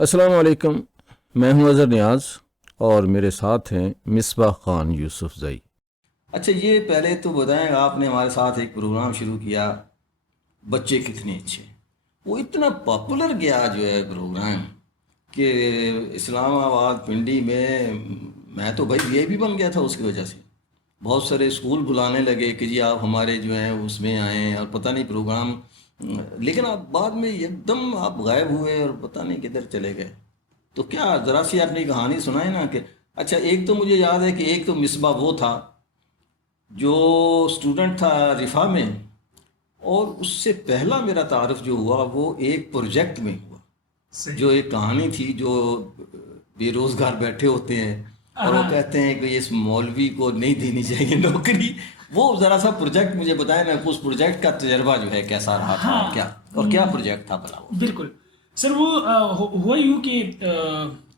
السلام علیکم، میں ہوں اظہر نیاز اور میرے ساتھ ہیں مصباح خان یوسف زئی۔ اچھا، یہ پہلے تو بتائیں، آپ نے ہمارے ساتھ ایک پروگرام شروع کیا بچے کتنے اچھے، وہ اتنا پاپولر گیا جو ہے پروگرام کہ اسلام آباد پنڈی میں تو بھائی یہ بھی بن گیا تھا اس کی وجہ سے۔ بہت سارے اسکول بلانے لگے کہ جی آپ ہمارے جو ہیں اس میں آئیں، اور پتہ نہیں پروگرام، لیکن آپ بعد میں ایک دم آپ غائب ہوئے اور پتہ نہیں کدھر چلے گئے۔ تو کیا ذرا سی اپنی کہانی سنائیں نا کہ اچھا، ایک تو مجھے یاد ہے کہ ایک تو مصباح وہ تھا جو اسٹوڈنٹ تھا رفا میں، اور اس سے پہلا میرا تعارف جو ہوا وہ ایک پروجیکٹ میں ہوا، جو ایک کہانی تھی، جو بے روزگار بیٹھے ہوتے ہیں اور وہ کہتے ہیں کہ اس مولوی کو نہیں دینی چاہیے نوکری۔ وہ ذرا سا پروجیکٹ مجھے بتائیں نا، اس پروجیکٹ کا تجربہ جو ہے کیسا رہا تھا، اور کیا پروجیکٹ تھا بھلا وہ؟ بالکل سر، وہ ہوا یوں کہ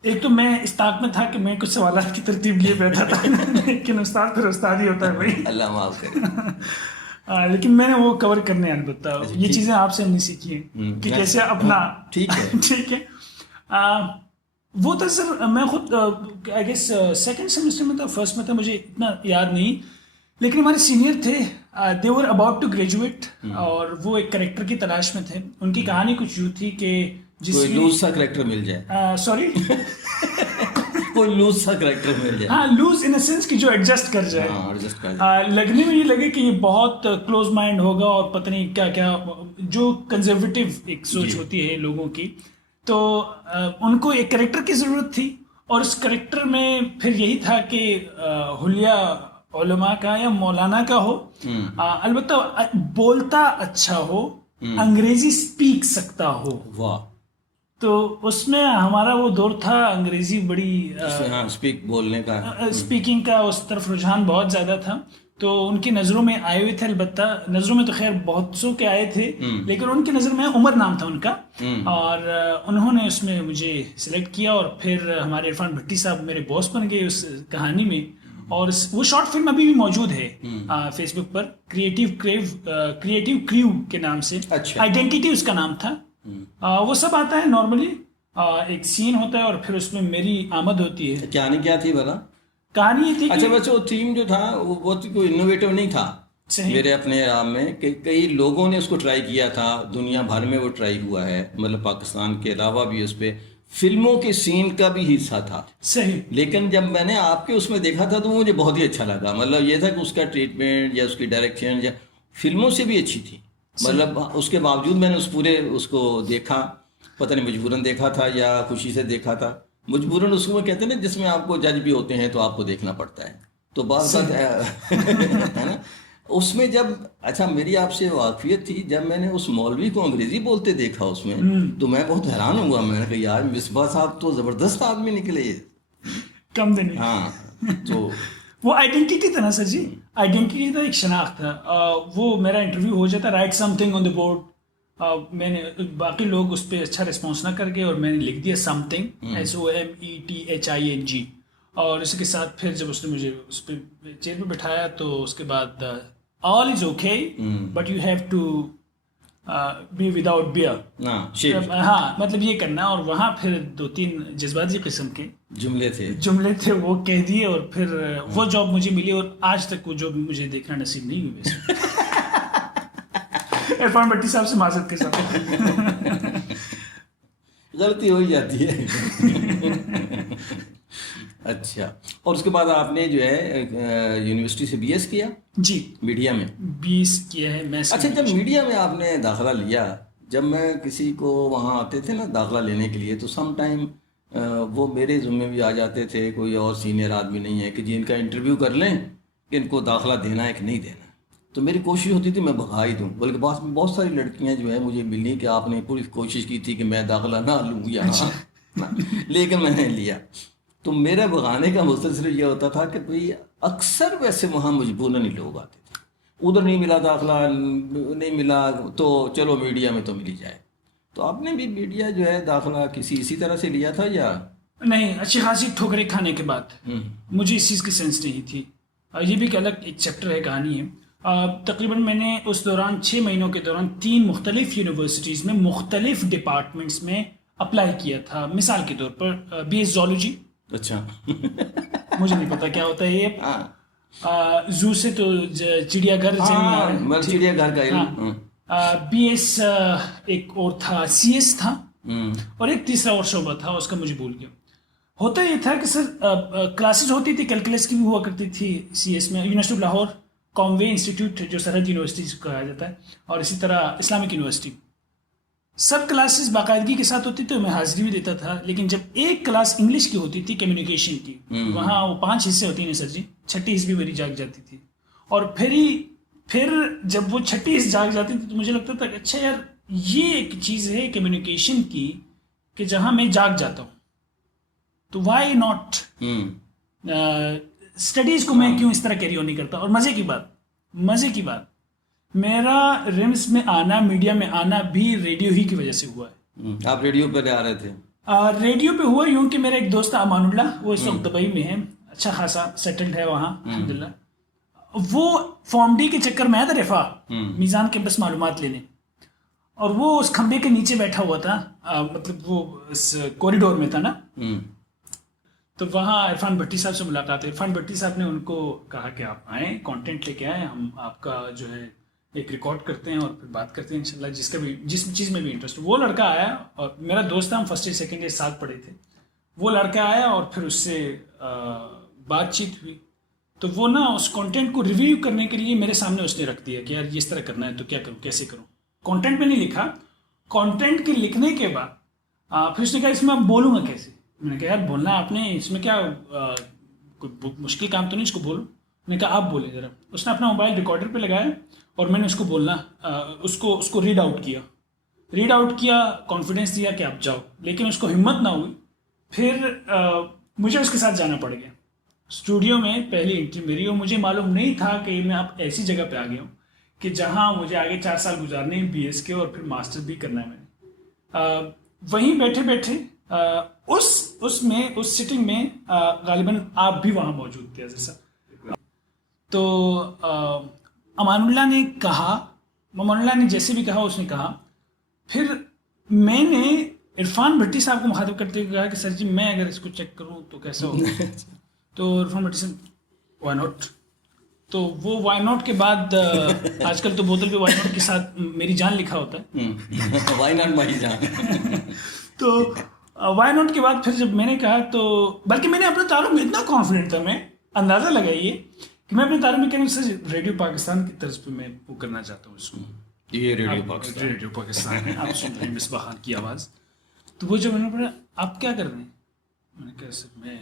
ایک تو میں اس طاق میں تھا کہ میں کچھ سوالات کی ترتیب لیے بیٹھا تھا لیکن استاد پھر استاد ہی ہوتا ہے بھائی، اللہ معاف کرے۔ لیکن میں نے وہ کور کرنے البتہ یہ چیزیں آپ سے ہم نے سیکھی ہیں کہ کیسے اپنا ٹھیک ہے ٹھیک ہے۔ وہ تھا سر، میں خود آئی گیس سیکنڈ سیمسٹر میں تھا، فرسٹ میں تھا، مجھے اتنا یاد نہیں، لیکن ہمارے سینئر تھے، دے ور اباؤٹ ٹو گریجویٹ، اور وہ ایک کریکٹر کی تلاش میں تھے۔ ان کی کہانی کچھ یوں تھی کہ کوئی لوز سا کریکٹر مل جائے، سوری کوئی لوز سا کریکٹر مل جائے، ہاں، لوز ان اے سینس کہ جو ایڈجسٹ کر جائے، ایڈجسٹ کر جائے۔ لگنے میں یہ لگے کہ یہ بہت کلوز مائنڈ ہوگا اور پتہ نہیں کیا کیا، جو کنزرویٹو ایک سوچ ہوتی ہے لوگوں کی، تو ان کو ایک کریکٹر کی ضرورت تھی، اور اس کریکٹر میں پھر یہی تھا کہ حلیہ علماء کا یا مولانا کا ہو، البتہ بولتا اچھا ہو، انگریزی سپیک سکتا ہو۔ واہ، تو اس میں ہمارا وہ دور تھا، انگریزی بڑی ہاں، اسپیک بولنے کا، اسپیکنگ کا اس طرف رجحان بہت زیادہ تھا، تو ان کی نظروں میں آئے ہوئے تھے، البتہ نظروں میں تو خیر بہت سو کے آئے تھے، لیکن ان کی نظر میں عمر نام تھا ان کا، اور انہوں نے اس میں مجھے سلیکٹ کیا، اور پھر ہمارے عرفان بھٹی صاحب میرے باس بن گئے اس کہانی میں، اور وہ شارٹ فلم ابھی بھی موجود ہے فیس بک پر، کریٹیو کریو کے نام سے، آئیڈینٹیٹی اس کا نام تھا۔ وہ سب آتا ہے نارملی، ایک سین ہوتا ہے اور پھر اس میں میری آمد ہوتی ہے۔ کہانی کیا تھی بھلا؟ کہانی یہ تھی، اچھا ویسے وہ تھیم جو تھا وہ بہت کوئی انوویٹو نہیں تھا میرے اپنے آپ میں، کہ کئی لوگوں نے اس کو ٹرائی کیا تھا، دنیا بھر میں وہ ٹرائی ہوا ہے، مطلب پاکستان کے علاوہ بھی اس پہ فلموں کے سین کا بھی حصہ تھا، صحیح، لیکن جب میں نے آپ کے اس میں دیکھا تھا تو مجھے بہت ہی اچھا لگا۔ مطلب یہ تھا کہ اس کا ٹریٹمنٹ یا اس کی ڈائریکشن یا فلموں سے بھی اچھی تھی، مطلب اس کے باوجود میں نے اس کو دیکھا، پتہ نہیں مجبوراً دیکھا تھا یا خوشی سے دیکھا تھا۔ مجبوراً اس کو کہتے ہیں نا، جس میں آپ کو جج بھی ہوتے ہیں تو آپ کو دیکھنا پڑتا ہے، تو بعض بات ہے نا اس میں جب، اچھا میری آپ سے واقفیت تھی جب میں نے اس مولوی کو انگریزی بولتے دیکھا اس میں، تو میں بہت حیران ہوا، میں نے کہا یار مصباح صاحب تو زبردست آدمی نکلے، کم دن۔ ہاں تو وہ آئیڈینٹیٹی تھا نا سر جی، آئیڈینٹیٹی تھا، ایک شناخت تھا۔ وہ میرا انٹرویو ہو جاتا، write some thing on the board, میں نے باقی لوگ اس پہ اچھا رسپانس نہ کر کے، اور میں نے لکھ دیا سم تھنگ، SOMETHING، اور اس کے ساتھ پھر جب اس نے مجھے اس پہ چیئر پہ بٹھایا تو اس کے بعد all is okay but you have to be without beer, ہاں مطلب یہ کرنا، اور وہاں پھر 2-3 جذباتی قسم کے جملے تھے وہ کہہ دیے، اور پھر وہ جاب مجھے ملی، اور آج تک وہ جاب مجھے دیکھنا نصیب نہیں ہوئی ویسے عرفان بھٹی صاحب سے معذرت کے ساتھ غلطی ہو ہی جاتی ہے اچھا، اور اس کے بعد آپ نے جو ہے یونیورسٹی سے BS کیا؟ جی، میڈیا میں BS کیا ہے میں۔ اچھا، جب میڈیا میں آپ نے داخلہ لیا، جب میں کسی کو وہاں آتے تھے نا داخلہ لینے کے لیے، تو سم ٹائم وہ میرے ذمے بھی آ جاتے تھے، کوئی اور سینئر آدمی نہیں ہے کہ جی ان کا انٹرویو کر لیں کہ ان کو داخلہ دینا ہے کہ نہیں دینا، تو میری کوشش ہوتی تھی میں بھگا ہی دوں، بلکہ بہت ساری لڑکیاں جو ہیں مجھے ملی کہ آپ نے پوری کوشش کی تھی کہ میں داخلہ نہ لوں یہاں لیکن میں نے لیا، تو میرا بھگانے کا مسلسل یہ ہوتا تھا کہ بھئی اکثر ویسے وہاں مجبوراً ہی لوگ آتے تھے، ادھر نہیں ملا داخلہ، نہیں ملا تو چلو میڈیا میں تو مل جائے۔ تو آپ نے بھی میڈیا جو ہے داخلہ اسی طرح سے لیا تھا یا نہیں؟ اچھی خاصی ٹھوکریں کھانے کے بعد مجھے اس چیز کی سینس نہیں تھی، یہ بھی ایک الگ ایک چیپٹر ہے، کہانی ہے۔ تقریباً میں نے اس دوران 6 مہینوں کے دوران 3 مختلف یونیورسٹیز میں مختلف ڈپارٹمنٹس میں اپلائی کیا تھا مثال کے طور پر بی ایس زولوجی. اچھا. مجھے نہیں پتا کیا ہوتا ہے یہ. ہاں زو سے تو چڑیا گھر میں چڑیا گھر کا علم. بی ایس ایک اور تھا سی ایس تھا اور ایک تیسرا اور شعبہ تھا اس کا مجھے بھول گیا. ہوتا یہ تھا کہ سر کلاسز ہوتی تھی کیلکولس کی بھی ہوا کرتی تھی سی ایس میں. یونیورسٹی آف لاہور کام وے انسٹیٹیوٹ جو سرحد یونیورسٹی کہا جاتا ہے اور اسی طرح اسلامک یونیورسٹی سب کلاسز باقاعدگی کے ساتھ ہوتی تھی تو میں حاضری بھی دیتا تھا. لیکن جب ایک کلاس انگلش کی ہوتی تھی کمیونیکیشن کی وہاں وہ 5 حصے ہوتی ہیں سر جی 6ٹھی حص بھی میری جاگ جاتی تھی. اور پھر جب وہ 6ٹھی حص جاگ جاتی تھی تو مجھے لگتا تھا کہ اچھا یار یہ ایک چیز ہے کمیونیکیشن کی کہ جہاں میں جاگ جاتا ہوں تو وائی ناٹ اسٹڈیز کو میں کیوں اس طرح کیری آن نہیں کرتا. اور مزے کی بات میرا ریمس میں آنا میڈیا میں آنا بھی ریڈیو ہی کی وجہ سے ہوا ہے. آپ ریڈیو پہ آ رہے تھے؟ ریڈیو پہ ہوا یوں کہ میرا ایک دوست امان اللہ وہ اس وقت دبئی میں ہے اچھا خاصا سیٹلڈ ہے وہاں الحمدللہ. وہ فارم ڈی کے چکر میں آیا تھا رفا میزان کے بس معلومات لینے اور وہ اس کھمبے کے نیچے بیٹھا ہوا تھا مطلب وہ اس کوریڈور میں تھا نا. تو وہاں عرفان بھٹی صاحب سے ملاقات ہے. عرفان بھٹی صاحب نے ان کو کہا کہ آپ آئیں کانٹینٹ لے کے آئیں ہم آپ کا جو ہے ایک ریکارڈ کرتے ہیں اور پھر بات کرتے ہیں انشاءاللہ جس چیز میں بھی انٹرسٹ. وہ لڑکا آیا اور میرا دوست تھا ہم فرسٹ ایئر سیکنڈ ایئر ساتھ پڑھے تھے. وہ لڑکا آیا اور پھر اس سے بات چیت ہوئی تو وہ نا اس کانٹینٹ کو ریویو کرنے کے لیے میرے سامنے اس نے رکھ دیا کہ یار اس طرح کرنا ہے تو کیا کروں کیسے کروں. کانٹینٹ میں نہیں لکھا. کانٹینٹ کے لکھنے کے بعد پھر اس نے کہا اس میں آپ بولوں گا کیسے. میں نے کہا یار بولنا آپ نے اس میں کیا کوئی مشکل کام تو نہیں اس کو بولو. میں نے کہا آپ بولیں ذرا. اس نے اپنا موبائل ریکارڈر پہ لگایا اور میں نے اس کو بولنا اس کو ریڈ آؤٹ کیا کانفیڈنس دیا کہ آپ جاؤ. لیکن اس کو ہمت نہ ہوئی. پھر مجھے اس کے ساتھ جانا پڑ گیا اسٹوڈیو میں. پہلی انٹری میری اور مجھے معلوم نہیں تھا کہ میں اب ایسی جگہ پہ آ گیا ہوں کہ جہاں مجھے آگے 4 سال گزارنے ہیں بی ایس کے اور پھر ماسٹر بھی کرنا ہے. میں نے وہیں بیٹھے اس سٹنگ میں غالباً آپ بھی وہاں موجود تھے ایسا. تو امان اللہ نے جیسے بھی کہا اس نے کہا. پھر میں نے عرفان بھٹی صاحب کو مخاطب کرتے ہوئے کہا کہ سر جی میں اگر اس کو چیک کروں تو کیسا ہوگا. تو عرفان بھٹی صاحب وائی ناٹ. تو وہ وائی ناٹ کے بعد آج کل تو بوتل پہ وائی ناٹ کے ساتھ میری جان لکھا ہوتا ہے. وائی ناٹ مائی جان. تو وائی ناٹ کے بعد پھر جب میں نے کہا تو بلکہ میں نے اپنے تعارف میں اتنا کانفیڈنٹ تھا میں اندازہ لگائیے کہ میں اپنے تعارف میں کہنا سر ریڈیو پاکستان کی طرز پہ میں وہ کرنا چاہتا ہوں اس کو. یہ ریڈیو پاکستان ہے آپ سن رہے ہیں مصباح خان کی آواز. تو وہ جو میں نے پڑھا آپ کیا کر رہے ہیں. میں نے کہا سر میں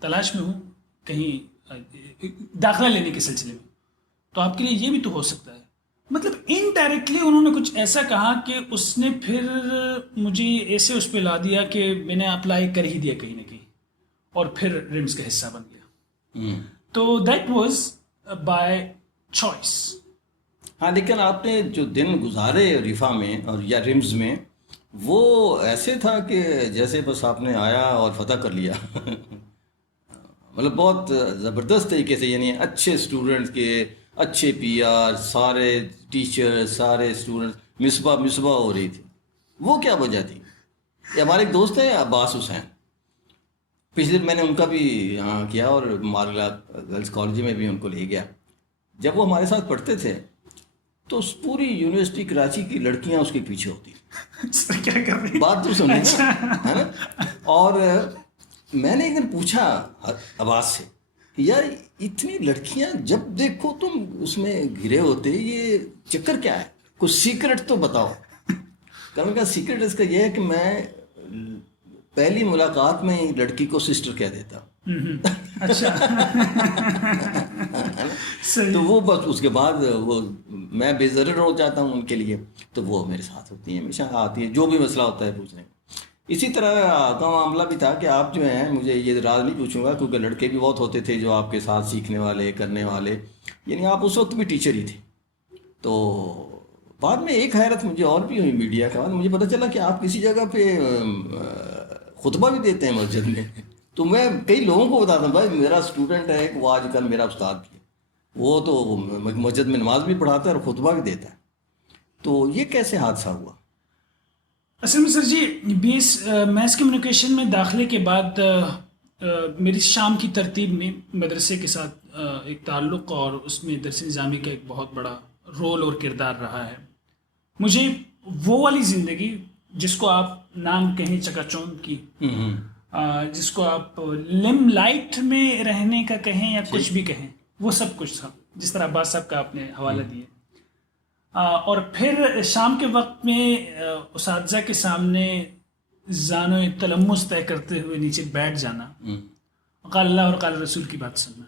تلاش میں ہوں کہیں داخلہ لینے کے سلسلے میں. تو آپ کے لیے یہ بھی تو ہو سکتا ہے. مطلب انڈائریکٹلی انہوں نے کچھ ایسا کہا کہ اس نے پھر مجھے ایسے اس پہ لا دیا کہ میں نے اپلائی کر ہی دیا کہیں نہ کہیں اور پھر ریمز کا حصہ بن گیا. تو دیٹ واز بائی چوائس. ہاں لیکن آپ نے جو دن گزارے رفا میں اور یا ریمز میں وہ ایسے تھا کہ جیسے بس آپ نے آیا اور فتح کر لیا. مطلب بہت زبردست طریقے سے یعنی اچھے اسٹوڈنٹس کے اچھے پی آر سارے ٹیچر سارے اسٹوڈنٹس مصباح ہو رہی تھی. وہ کیا وجہ تھی؟ یہ ہمارے ایک دوست ہیں عباس حسین پچھلے میں نے ان کا بھی یہاں کیا اور مارگلا گرلس کالج میں بھی ان کو لے گیا. جب وہ ہمارے ساتھ پڑھتے تھے تو اس پوری یونیورسٹی کراچی کی لڑکیاں اس کے پیچھے ہوتی. کیا کر رہی بات تو سنیں ہے نا. اور میں نے ایک دن پوچھا عباس سے یار اتنی لڑکیاں جب دیکھو تم اس میں گھرے ہوتے یہ چکر کیا ہے کچھ سیکرٹ تو بتاؤ. کہنے کا سیکرٹ اس کا یہ ہے کہ میں پہلی ملاقات میں ہی لڑکی کو سسٹر کہہ دیتا. اچھا تو وہ بس اس کے بعد وہ میں بے ضرر ہو جاتا ہوں ان کے لیے تو وہ میرے ساتھ ہوتی ہیں ہمیشہ آتی ہیں جو بھی مسئلہ ہوتا ہے پوچھنے. اسی طرح کا معاملہ بھی تھا کہ آپ جو ہیں مجھے یہ راز نہیں پوچھوں گا کیونکہ لڑکے بھی بہت ہوتے تھے جو آپ کے ساتھ سیکھنے والے کرنے والے یعنی آپ اس وقت بھی ٹیچر ہی تھے. تو بعد میں ایک حیرت مجھے اور بھی ہوئی میڈیا کا بعد مجھے پتہ چلا کہ آپ کسی جگہ پہ خطبہ بھی دیتے ہیں مسجد میں. تو میں کئی لوگوں کو بتاتا ہوں بھائی میرا اسٹوڈنٹ ہے وہ آج کل میرا استاد بھی ہے وہ تو مسجد میں نماز بھی پڑھاتا ہے اور خطبہ بھی دیتا ہے. تو یہ کیسے حادثہ ہوا؟ اصل میں سر جی BS میس کمیونیکیشن میں داخلے کے بعد میری شام کی ترتیب میں مدرسے کے ساتھ ایک تعلق اور اس میں درس نظامی کا ایک بہت بڑا رول اور کردار رہا ہے. مجھے وہ والی زندگی جس کو آپ نام کہیں چکا چوند کی، جس کو آپ لم لائٹ میں رہنے کا کہیں یا کچھ بھی کہیں، وہ سب کچھ تھا جس طرح عباس صاحب کا آپ نے حوالہ دیا. اور پھر شام کے وقت میں اساتذہ کے سامنے زان و تلمس طے کرتے ہوئے نیچے بیٹھ جانا، قال اللہ اور قال رسول کی بات سننا،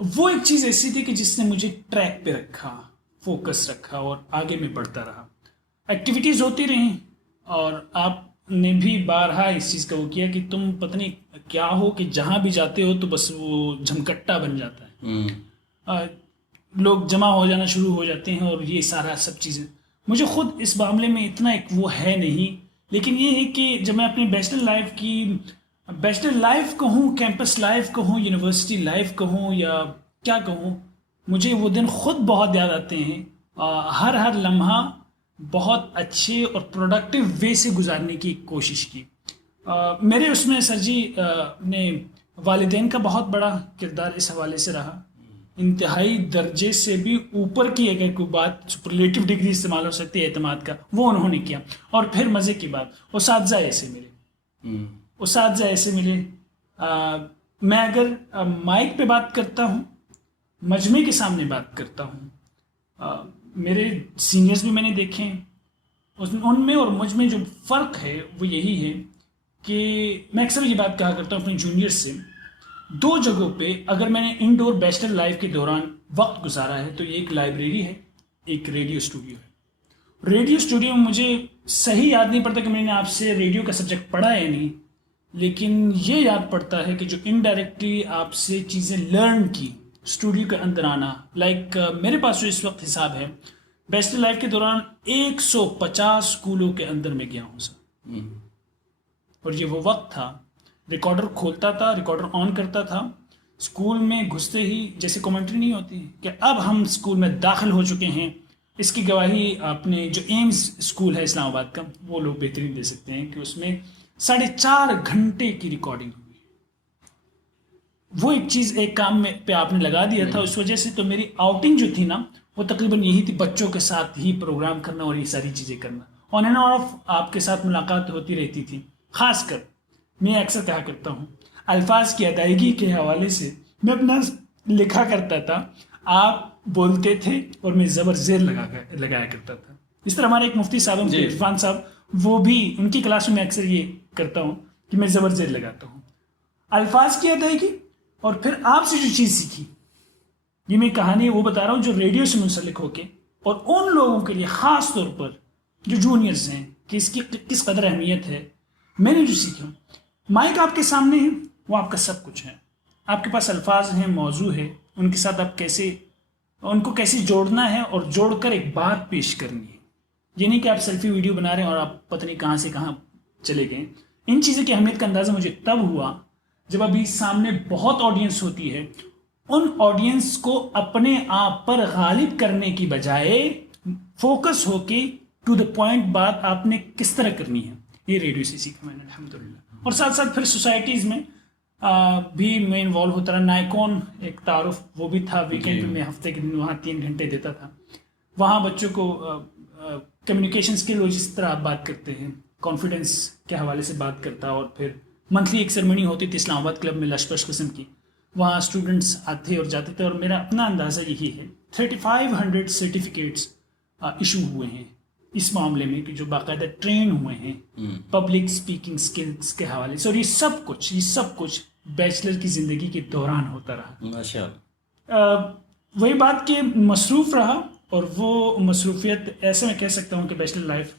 وہ ایک چیز ایسی تھی کہ جس نے مجھے ٹریک پہ رکھا، فوکس رکھا اور آگے میں بڑھتا رہا. ایکٹیویٹیز ہوتی رہیں اور آپ نے بھی بارہا اس چیز کا وہ کیا کہ تم پتہ نہیں کیا ہو کہ جہاں بھی جاتے ہو تو بس وہ جھمکٹا بن جاتا ہے، لوگ جمع ہو جانا شروع ہو جاتے ہیں اور یہ سارا سب چیزیں. مجھے خود اس معاملے میں اتنا ایک وہ ہے نہیں، لیکن یہ ہے کہ جب میں اپنی بیچلر لائف کہوں، کیمپس لائف کہوں، یونیورسٹی لائف کہوں یا کیا کہوں، مجھے وہ دن خود بہت یاد آتے ہیں. ہر لمحہ بہت اچھے اور پروڈکٹیو وے سے گزارنے کی کوشش کی. میرے اس میں سر جی نے والدین کا بہت بڑا کردار اس حوالے سے رہا. انتہائی درجے سے بھی اوپر کی اگر کوئی بات سپرلیٹو ڈگری استعمال ہو سکتی ہے اعتماد کا، وہ انہوں نے کیا. اور پھر مزے کی بات، اساتذہ ایسے ملے. میں اگر مائک پہ بات کرتا ہوں، مجمع کے سامنے بات کرتا ہوں، میرے سینئرز بھی میں نے دیکھے ہیں، ان میں اور مجھ میں جو فرق ہے وہ یہی ہے کہ میں اکثر یہ بات کہا کرتا ہوں اپنے جونیئر سے، دو جگہوں پہ اگر میں نے انڈور بیچلر لائف کے دوران وقت گزارا ہے تو یہ ایک لائبریری ہے، ایک ریڈیو اسٹوڈیو ہے. ریڈیو اسٹوڈیو میں مجھے صحیح یاد نہیں پڑتا کہ میں نے آپ سے ریڈیو کا سبجیکٹ پڑھا ہے نہیں، لیکن یہ یاد پڑتا ہے کہ جو انڈائریکٹلی آپ سے چیزیں لرن کی اسٹوڈیو کے اندر آنا. لائک میرے پاس جو اس وقت حساب ہے، بیچلر لائف کے دوران 150 اسکولوں کے اندر میں گیا ہوں سر. اور یہ وہ وقت تھا، ریکارڈر کھولتا تھا، ریکارڈر آن کرتا تھا، اسکول میں گھستے ہی جیسے کومنٹری نہیں ہوتی کہ اب ہم اسکول میں داخل ہو چکے ہیں. اس کی گواہی اپنے جو ایمز اسکول ہے اسلام آباد کا، وہ لوگ بہترین دے سکتے ہیں کہ اس میں 4.5 گھنٹے کی ریکارڈنگ ہوئی. وہ ایک چیز ایک کام میں پہ آپ نے لگا دیا تھا، اس وجہ سے تو میری آؤٹنگ جو تھی نا وہ تقریباً یہی تھی، بچوں کے ساتھ ہی پروگرام کرنا اور یہ ساری چیزیں کرنا. آن اینڈ آف آپ کے ساتھ ملاقات ہوتی رہتی تھی. خاص کر میں اکثر کہا کرتا ہوں الفاظ کی ادائیگی کے حوالے سے میں اپنا لکھا کرتا تھا، آپ بولتے تھے اور میں زبر زیر لگایا کرتا تھا. اس طرح ہمارے ایک مفتی صاحب عرفان صاحب، وہ بھی ان کی کلاس میں اکثر یہ کرتا ہوں کہ میں زبر زیر لگاتا ہوں. الفاظ کی ادائیگی اور پھر آپ سے جو چیز سیکھی، یہ میں کہانی وہ بتا رہا ہوں جو ریڈیو سے منسلک ہو کے، اور ان لوگوں کے لیے خاص طور پر جو جونیئرز ہیں کہ اس کی کس قدر اہمیت ہے. میں نے جو سیکھا، مائک آپ کے سامنے ہے، وہ آپ کا سب کچھ ہے. آپ کے پاس الفاظ ہیں، موضوع ہے، ان کے ساتھ آپ ان کو کیسے جوڑنا ہے اور جوڑ کر ایک بات پیش کرنی ہے. یہ نہیں کہ آپ سیلفی ویڈیو بنا رہے ہیں اور آپ پتہ نہیں کہاں سے کہاں چلے گئے. ان چیزوں کی اہمیت کا اندازہ مجھے تب ہوا جب ابھی سامنے بہت آڈینس ہوتی ہے، ان آڈینس کو اپنے آپ پر غالب کرنے کی بجائے فوکس ہو کے ٹو دا پوائنٹ بات آپ نے کس طرح کرنی ہے. یہ ریڈیو سے سیکھا میں نے الحمدللہ. اور ساتھ ساتھ پھر سوسائٹیز میں بھی میں انوالو ہوتا رہا. نائکون ایک تعارف وہ بھی تھا، ویکینڈ میں ہفتے کے دن وہاں 3 گھنٹے دیتا تھا. وہاں بچوں کو کمیونیکیشن اسکل ہو جس طرح آپ بات کرتے ہیں، کانفیڈنس کے حوالے سے بات کرتا. اور پھر منتھلی ایک سرمنی ہوتی تھی اسلام آباد کلب میں لشپش قسم کی، وہاں اسٹوڈنٹس آتے اور جاتے تھے. اور میرا اپنا اندازہ یہی ہے 3500 سرٹیفکیٹس ایشو ہوئے ہیں اس معاملے میں کہ جو باقاعدہ ٹرین ہوئے ہیں پبلک اسپیکنگ سکلز کے حوالے سے. اور یہ سب کچھ بیچلر کی زندگی کے دوران ہوتا رہا. ماشاءاللہ. وہی بات کہ مصروف رہا، اور وہ مصروفیت ایسے میں کہہ سکتا ہوں کہ بیچلر لائف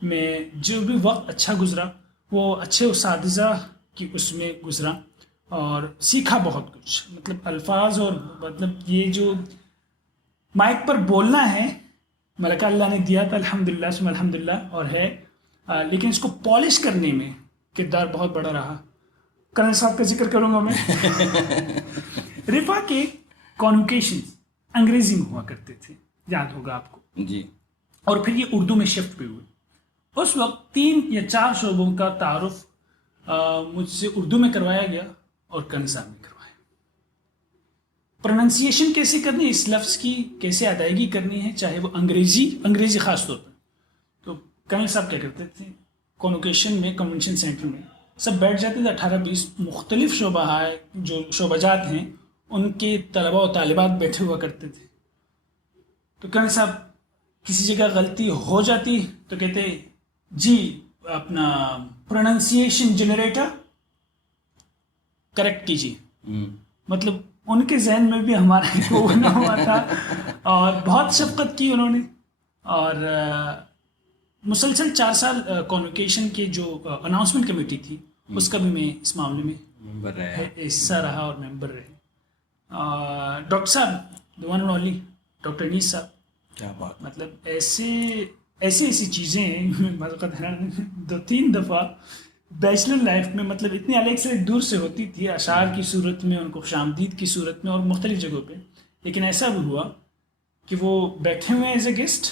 میں جو بھی وقت اچھا گزرا وہ اچھے اساتذہ کی اس میں گزرا اور سیکھا بہت کچھ. مطلب الفاظ اور مطلب یہ جو مائک پر بولنا ہے ملکہ اللہ نے دیا تھا الحمدللہ ثم الحمدللہ اور ہے، لیکن اس کو پالش کرنے میں کردار بہت بڑا رہا. کرنل صاحب کا ذکر کروں گا میں. رفا کے کانوکیشنز انگریزی میں ہوا کرتے تھے، یاد ہوگا آپ کو جی. اور پھر یہ اردو میں شفٹ بھی ہوئے. اس وقت 3 یا 4 شعبوں کا تعارف مجھ سے اردو میں کروایا گیا اور کرنل صاحب نے کروایا. پروننسیشن کیسے کرنی ہے اس لفظ کی, کیسے ادائیگی کرنی ہے, چاہے وہ انگریزی خاص طور پر. تو کرنل صاحب کیا کرتے تھے, کانوکیشن میں, کنونشن سینٹر میں سب بیٹھ جاتے تھے, 18-20 مختلف شعبہ جو شعبہ جات ہیں ان کے طلباء و طالبات بیٹھے ہوا کرتے تھے. تو کرنل صاحب کسی جگہ غلطی ہو جاتی تو کہتے جی اپنا پروننسیشن جنریٹر کریکٹ کیجیے. مطلب ان کے ذہن میں بھی ہمارا وہ بنا ہوا تھا اور بہت شفقت کی انہوں نے. اور مسلسل 4 سال کانوکیشن کے جو اناؤنسمنٹ کمیٹی تھی اس کا بھی میں اس معاملے میں حصہ رہا اور ممبر رہے. ڈاکٹر صاحب the one and only doctor Anees sahab, کیا بات, مطلب ایسی چیزیں ہیں 2-3 دفعہ بیچلر لائف میں مطلب اتنی الگ سے دور سے ہوتی تھی, اشعار کی صورت میں, ان کو خوش آمدید کی صورت میں اور مختلف جگہوں پہ. لیکن ایسا بھی ہوا کہ وہ بیٹھے ہوئے ہیں ایز اے گیسٹ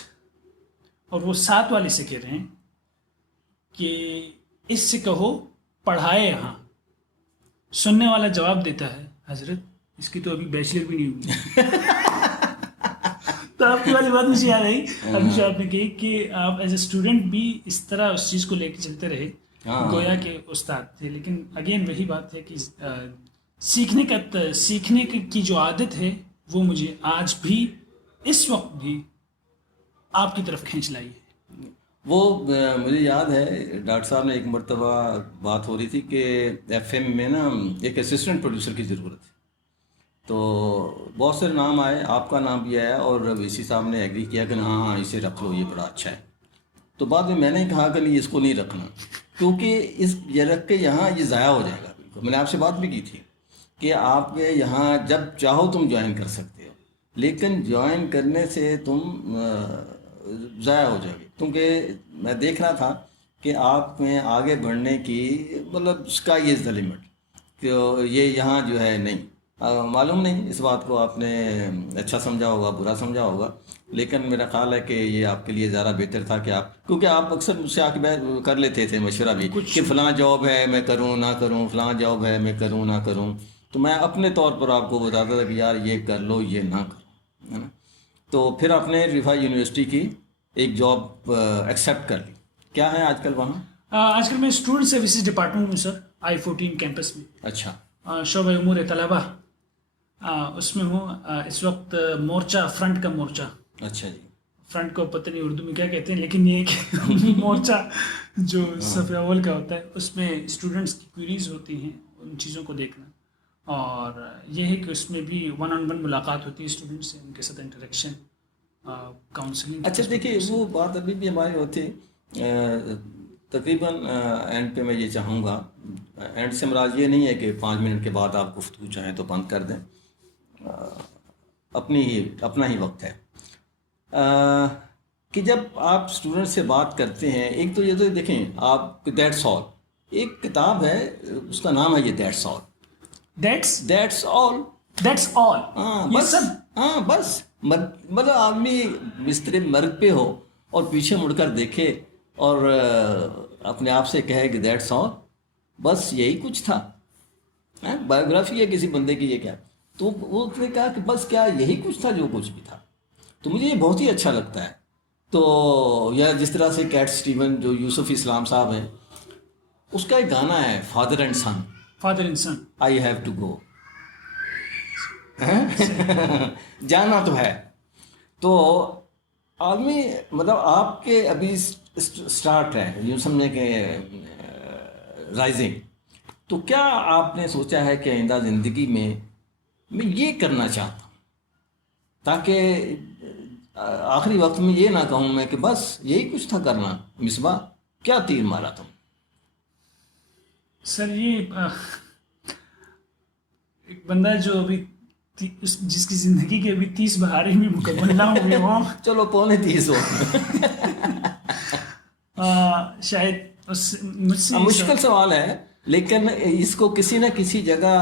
اور وہ ساتھ والے سے کہہ رہے ہیں کہ اس سے کہو پڑھائے یہاں. سننے والا جواب دیتا ہے حضرت اس کی تو ابھی بیچلر بھی نہیں ہوئی. تو آپ کی والی بات مجھے یاد آئی ابھی جو آپ نے کہی کہ آپ ایز اے اسٹوڈنٹ بھی اس طرح اس چیز کو لے کے چلتے رہے گویا کہ استاد تھے. لیکن اگین وہی بات ہے کہ سیکھنے کی جو عادت ہے وہ مجھے آج بھی اس وقت بھی آپ کی طرف کھینچ لائی ہے. وہ مجھے یاد ہے ڈاکٹر صاحب نے ایک مرتبہ بات ہو رہی تھی کہ ایف ایم میں نا ایک اسسٹنٹ پروڈیوسر کی ضرورت ہے. تو بہت سے نام آئے, آپ کا نام بھی آیا اور وی سی صاحب نے ایگری کیا کہ ہاں اسے رکھ لو, یہ بڑا اچھا ہے. تو بعد میں نے کہا کہ نہیں اس کو نہیں رکھنا, کیونکہ یہ رکھ کے یہاں یہ ضائع ہو جائے گا. بالکل میں نے آپ سے بات بھی کی تھی کہ آپ کے یہاں جب چاہو تم جوائن کر سکتے ہو, لیکن جوائن کرنے سے تم ضائع ہو جائے گی. کیونکہ میں دیکھ رہا تھا کہ آپ میں آگے بڑھنے کی مطلب اسکائی از دا لمٹ, کہ یہ یہاں جو ہے نہیں. معلوم نہیں اس بات کو آپ نے اچھا سمجھا ہوگا برا سمجھا ہوگا, لیکن میرا خیال ہے کہ یہ آپ کے لیے زیادہ بہتر تھا کہ آپ, کیونکہ آپ اکثر مجھ سے آ کے کر لیتے تھے مشورہ بھی کہ فلاں جاب ہے میں کروں نہ کروں, فلاں جاب ہے میں کروں نہ کروں. تو میں اپنے طور پر آپ کو بتاتا تھا کہ یار یہ کر لو یہ نہ کرو, ہے نا. تو پھر آپ نے ریفائی یونیورسٹی کی ایک جاب ایکسیپٹ کر لی. کیا ہے آج کل وہاں؟ آج کل میں اسٹوڈنٹ سروسز ڈپارٹمنٹ میں سر I-14 کیمپس میں. اچھا. شعبہ امور طلبہ اس میں ہوں. اس وقت مورچہ, فرنٹ کا مورچہ. اچھا جی. فرنٹ کو پتہ نہیں اردو میں کیا کہتے ہیں, لیکن یہ کہ مورچہ جو صف اول کا ہوتا ہے اس میں اسٹوڈنٹس کی کوئریز ہوتی ہیں, ان چیزوں کو دیکھنا. اور یہ ہے کہ اس میں بھی 1-on-1 ملاقات ہوتی ہے اسٹوڈنٹ سے, ان کے ساتھ انٹریکشن, کاؤنسلنگ. اچھا دیکھیے وہ بات ابھی بھی ہماری ہوتی تقریباً اینڈ پہ میں یہ چاہوں گا, اینڈ سے مراد یہ نہیں ہے کہ 5 منٹ کے بعد آپ گفتگو چاہیں تو بند کر دیں, اپنا ہی وقت ہے. کہ جب آپ اسٹوڈنٹ سے بات کرتے ہیں, ایک تو یہ تو دیکھیں آپ دیٹس آل, ایک کتاب ہے اس کا نام ہے یہ دیٹس آل. That's all. ہاں بس مطلب آدمی بستر مرگ پہ ہو اور پیچھے مڑ کر دیکھے اور اپنے آپ سے کہے کہ دیٹس آل, بس یہی کچھ تھا. بایوگرافی ہے کسی بندے کی, یہ کیا, تو وہ نے کہا کہ بس کیا یہی کچھ تھا جو کچھ بھی تھا. تو مجھے یہ بہت ہی اچھا لگتا ہے. تو یا جس طرح سے کیٹ اسٹیون جو یوسف اسلام صاحب ہیں, اس کا ایک گانا ہے father and son, I have to go, جانا تو ہے. تو آدمی مطلب آپ کے ابھی اسٹارٹ ہے, یوں سمجھیں کہ رائزنگ. تو کیا آپ نے سوچا ہے کہ آئندہ زندگی میں یہ کرنا چاہتا ہوں تاکہ آخری وقت میں یہ نہ کہوں میں کہ بس یہی کچھ تھا کرنا. مصباح کیا تیر مارا تم؟ سر یہ ایک بندہ جو ابھی جس کی زندگی کے ابھی 30 بہاریں بھی مکمل نہ ہوئے ہوں, چلو 30 ہو, شاید مجھ سے مشکل سوال ہے, لیکن اس کو کسی نہ کسی جگہ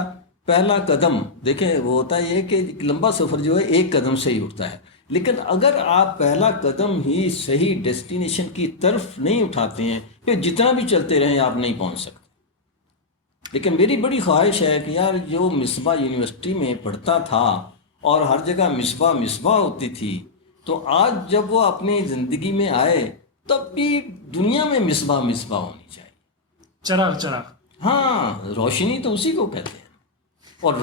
پہلا قدم دیکھیں, وہ ہوتا ہے یہ کہ لمبا سفر جو ہے ایک قدم سے ہی اٹھتا ہے. لیکن اگر آپ پہلا قدم ہی صحیح ڈیسٹینیشن کی طرف نہیں اٹھاتے ہیں پھر جتنا بھی چلتے رہیں آپ نہیں پہنچ سکتے. لیکن میری بڑی خواہش ہے کہ یار جو مصباح یونیورسٹی میں پڑھتا تھا اور ہر جگہ مصباح مصباح ہوتی تھی، تو آج جب وہ اپنی زندگی میں آئے تب بھی دنیا میں مصباح مصباح ہونی چاہیے. چراغ. ہاں، روشنی تو اسی کو کہتے ہیں. اور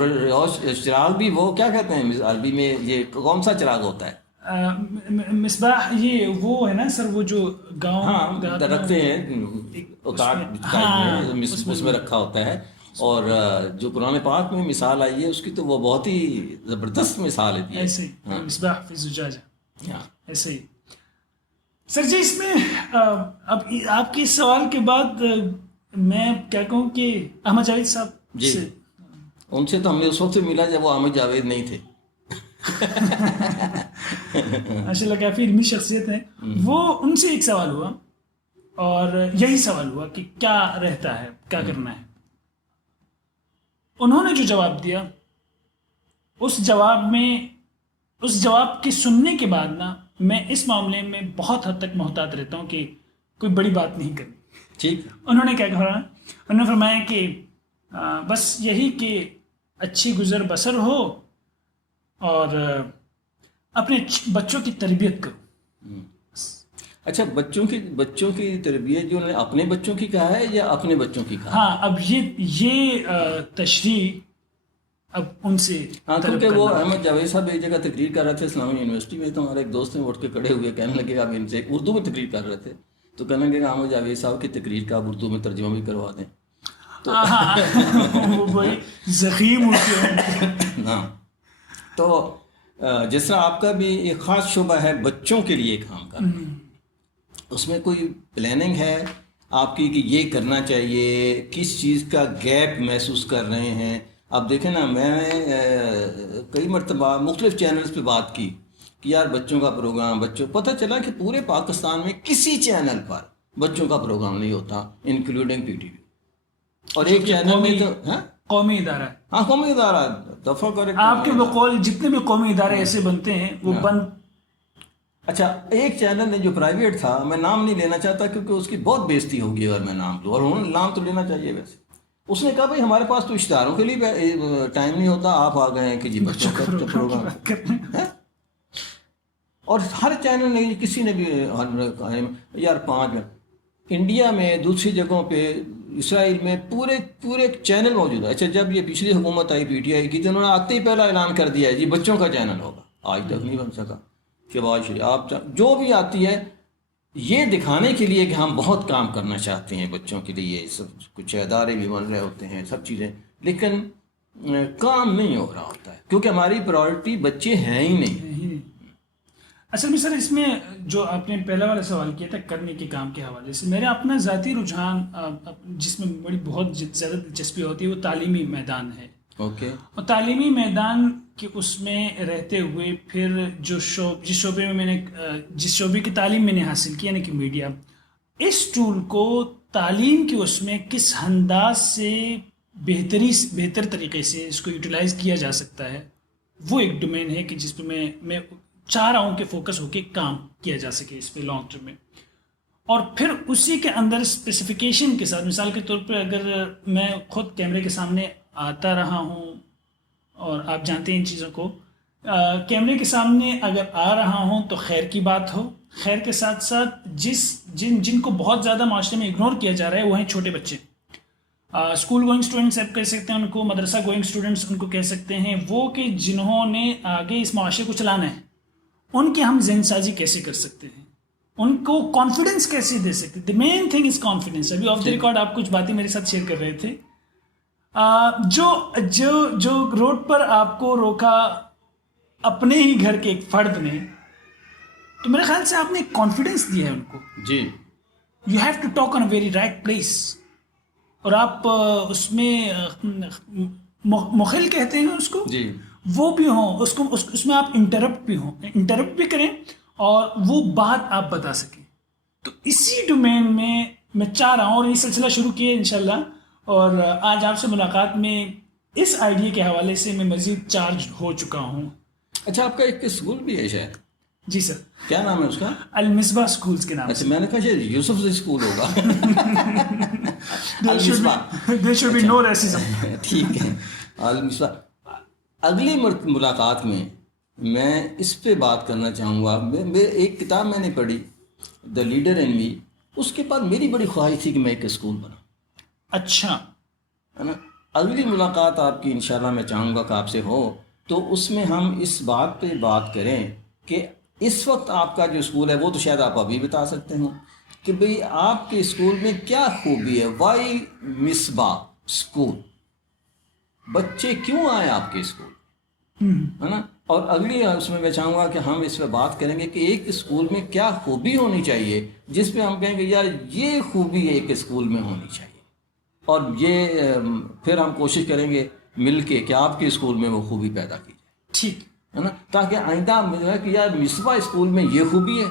چراغ بھی وہ کیا کہتے ہیں عربی میں، یہ کون سا چراغ ہوتا ہے؟ مصباح یہ وہ ہے نا سر، وہ جو گاؤں ہاں رکھتے ہیں اس میں رکھا ہوتا ہے. اور جو قرآن پاک میں مثال آئی ہے اس کی تو وہ بہت ہی زبردست مثال ہے. ایسے مصباح فی زجاجہ، ہاں ایسے ہی. سر جی اس میں اب آپ کے اس سوال کے بعد میں کیا کہوں کہ احمد جاوید صاحب جی، ان سے تو ہمیں اس وقت ملا جب وہ احمد جاوید نہیں تھے. ماشاء اللہ کافی علمی شخصیت ہے وہ. ان سے ایک سوال ہوا اور یہی سوال ہوا کہ کیا رہتا ہے، کیا کرنا ہے. انہوں نے جو جواب دیا اس جواب کے سننے کے بعد نا میں اس معاملے میں بہت حد تک محتاط رہتا ہوں کہ کوئی بڑی بات نہیں کرنی. ٹھیک. انہوں نے کیا کہا؟ انہوں نے فرمایا کہ بس یہی کہ اچھی گزر بسر ہو اور اپنے بچوں کی تربیت کرو. اچھا، بچوں کی تربیت جو انہوں نے اپنے بچوں کی کہا ہے یا اپنے بچوں کی کہا؟ ہاں اب یہ تشریح اب ان سے. ہاں کیونکہ وہ احمد جاوید صاحب ایک جگہ تقریر کر رہے تھے اسلامی یونیورسٹی میں، تو ہمارے ایک دوست نے اٹھ کے کھڑے ہوئے کہنے لگے اب ان سے اردو میں تقریر کر رہے تھے تو کہنے لگے احمد جاوید صاحب کی تقریر کا اردو میں ترجمہ بھی کروا دیں. وہ بڑی زخیم ہاں. تو جس طرح آپ کا بھی ایک خاص شعبہ ہے بچوں کے لیے کام کرنا، اس میں کوئی پلاننگ ہے آپ کی کہ یہ کرنا چاہیے؟ کس چیز کا گیپ محسوس کر رہے ہیں؟ اب دیکھیں نا، میں نے کئی مرتبہ مختلف چینلز پہ بات کی کہ یار بچوں کا پروگرام، پتہ چلا کہ پورے پاکستان میں کسی چینل پر بچوں کا پروگرام نہیں ہوتا انکلوڈنگ پی ٹی وی. اور ایک چینل میں تو قومی ادارہ، ہاں قومی ادارہ دفعہ کرے آپ کے بقول جتنے بھی قومی ادارے ایسے بنتے ہیں وہ بند. اچھا، ایک چینل نے جو پرائیویٹ تھا، میں نام نہیں لینا چاہتا کیونکہ اس کی بہت بےزتی ہوگی اگر میں نام لوں، اور انہوں نے نام تو لینا چاہیے ویسے. اس نے کہا بھائی ہمارے پاس تو اشتہاروں کے لیے ٹائم نہیں ہوتا، آپ آ گئے ہیں کہ جی بچوں کا پروگرام. اور ہر چینل نے کسی نے بھی یار 5 انڈیا میں دوسری جگہوں پہ اسرائیل میں پورے چینل موجود ہے. اچھا، جب یہ پچھلی حکومت آئی پی ٹی آئی کی تو انہوں نے آتے ہی پہلا اعلان کر دیا ہے جی بچوں کا چینل ہوگا. آج تک نہیں بن سکا. شہباز شریف آپ جو بھی آتی ہے یہ دکھانے کے لیے کہ ہم بہت کام کرنا چاہتے ہیں بچوں کے لیے، سب کچھ ادارے بھی بن رہے ہوتے ہیں سب چیزیں، لیکن کام نہیں ہو رہا ہوتا ہے کیونکہ ہماری پرائورٹی بچے ہیں ہی نہیں. اصل میں سر اس میں جو آپ نے پہلا والا سوال کیا تھا کرنے کے کام کے حوالے سے، میرا اپنا ذاتی رجحان جس میں بہت زیادہ دلچسپی ہوتی ہے وہ تعلیمی میدان ہے. اوکے. اور تعلیمی میدان کے اس میں رہتے ہوئے پھر جس شعبے کی تعلیم میں نے حاصل کی یعنی کہ میڈیا، اس ٹول کو تعلیم کی اس میں کس انداز سے بہتر طریقے سے اس کو یوٹیلائز کیا جا سکتا ہے، وہ ایک ڈومین ہے کہ جس پہ میں چاہ رہا ہوں کہ فوکس ہو کے کام کیا جا سکے اس پہ لانگ ٹرم میں. اور پھر اسی کے اندر اسپیسیفیکیشن کے ساتھ، مثال کے طور پہ اگر میں خود کیمرے کے سامنے آتا رہا ہوں اور آپ جانتے ہیں ان چیزوں کو، کیمرے کے سامنے اگر آ رہا ہوں تو خیر کی بات ہو، خیر کے ساتھ ساتھ جن کو بہت زیادہ معاشرے میں اگنور کیا جا رہا ہے وہ ہیں چھوٹے بچے. اسکول گوئنگ اسٹوڈنٹس آپ کہہ سکتے ہیں ان کو، مدرسہ گوئنگ اسٹوڈنٹس ان کو کہہ سکتے ہیں، وہ کہ جنہوں نے آگے اس معاشرے کو چلانا ہے، ان کی ہم ذہن سازی کیسے کر سکتے ہیں، ان کو کانفیڈنس کیسے دے سکتے ہیں. دی مین تھنگ از کانفیڈنس. ابھی آف دا ریکارڈ آپ کچھ باتیں میرے ساتھ شیئر کر رہے تھے. جو روڈ پر آپ کو روکا اپنے ہی گھر کے ایک فرد نے، تو میرے خیال سے آپ نے ایک کانفیڈنس دیا ہے ان کو. جی. You have to talk on a very right place. اور آپ اس میں مخل کہتے ہیں اس کو، جی، وہ بھی ہوں اس میں آپ انٹرپٹ بھی کریں اور وہ بات آپ بتا سکیں. تو اسی ڈومین میں چاہ رہا ہوں اور یہ سلسلہ شروع کیا انشاءاللہ. اور آج آپ سے ملاقات میں اس آئیڈیا کے حوالے سے میں مزید چارج ہو چکا ہوں. اچھا، آپ کا ایک اسکول بھی ہے شاید؟ جی سر. کیا نام ہے اس کا؟ المصباح اسکولس کے نام اچھا میں نے کہا شاید یوسف سے اسکول ہوگا. There should be no racism. ٹھیک ہے. المصباح. اگلی ملاقات میں میں اس پہ بات کرنا چاہوں گا. ایک کتاب میں نے پڑھی دا لیڈر اینڈ می. اس کے بعد میری بڑی خواہش تھی کہ میں ایک اسکول بنا. اچھا ہے نا. اگلی ملاقات آپ کی انشاءاللہ میں چاہوں گا کہ آپ سے ہو تو اس میں ہم اس بات پہ بات کریں کہ اس وقت آپ کا جو اسکول ہے وہ تو شاید آپ ابھی بتا سکتے ہوں کہ بھئی آپ کے اسکول میں کیا خوبی ہے. Why Misbah school. بچے کیوں آئے آپ کے اسکول, ہے نا. اور اگلی اس میں چاہوں گا کہ ہم اس پہ بات کریں گے کہ ایک اسکول میں کیا خوبی ہونی چاہیے جس پہ ہم کہیں گے یار یہ خوبی ایک اسکول میں ہونی چاہیے. اور یہ پھر ہم کوشش کریں گے مل کے کہ آپ کے اسکول میں وہ خوبی پیدا کی جائے. ٹھیک ہے نا. تاکہ آئندہ مجھے کہ یار مصباح اسکول میں یہ خوبی ہے